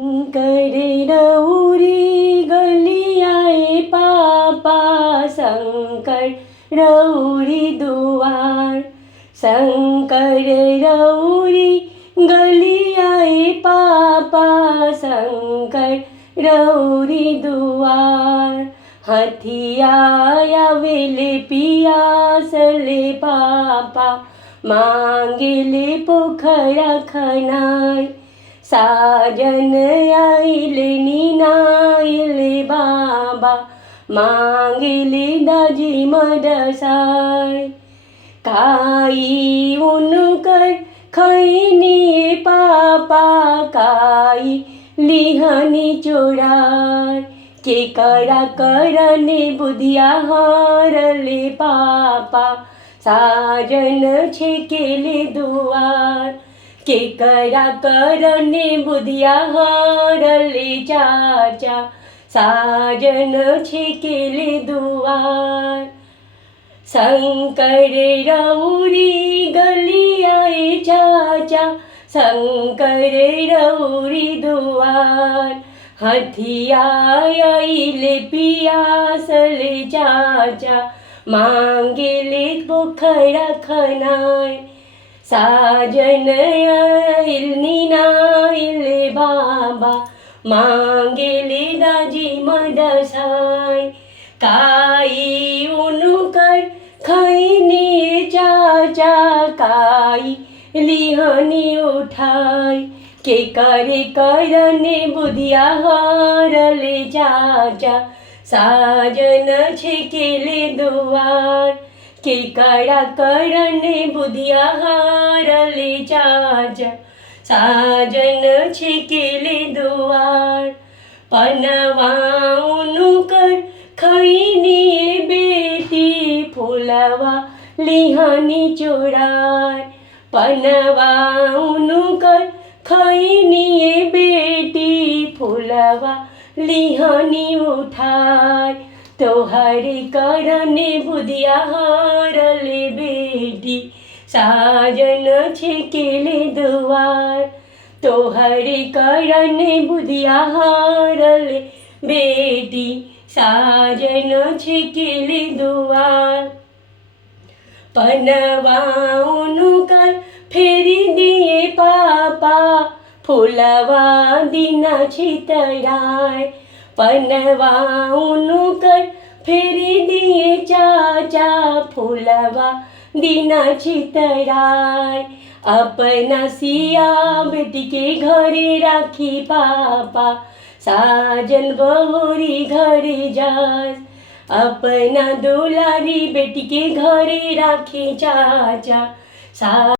शंकर रौरी गलियाए पापा, शंकर रौरी दुआर। शंकर रौरी गलियाए पापा, शंकर रौरी दुआर। हथिया आवेले पियासले पापा, मांगेले पोखरा खनाय। साजन आइले निनाइले बाबा, मांगेले दाजी मदसाय। काई उनकर खैनी पापा, काई लिहनी चोराय। के करा करने बुधिया हरले पापा, साजन छेकेले दुआर। के करा करने बुधिया हरले चाचा, साजन छेकेले दुआर। शंकर रौरी गलियाए चाचा, शंकर रौरी दुआर। हथिया आइले पियासले चाचा, मांगेले पोखरा खनाय। साजन आइल निनाइले बाबा, मांगेले दाजी मदसाय। काई उनकर खैनी चाचा, काई लिहनी उठाय। के करे करने बुधिया हरले चाचा, साजन छेकेले दुआर। के करा करने बुधिया हरले चाचा, साजन छेकेले दुआर। पनवा उनकर खैनी बेटी, फुलवा लिहनी चोराय। पनवा उनकर खैनी बेटी, फुलवा लिहनी उठाय। तोहरे करने बुधिया हरले बेटी, साजन छेकेले दुआर। तोहरे करने बुधिया हरले बेटी, साजन छेकेले दुआर। पनवा उनकर फेरी दिए पापा, फुलवा दिना छितराय। पनवा उनकर फेरी दिए चाचा, फुलवा दिना छितराय। अपना सिया बेटी के घरे राखी पापा, साजन बहुरी घरे जास। अपना दुलारी बेटी के घरे राखी चाचा,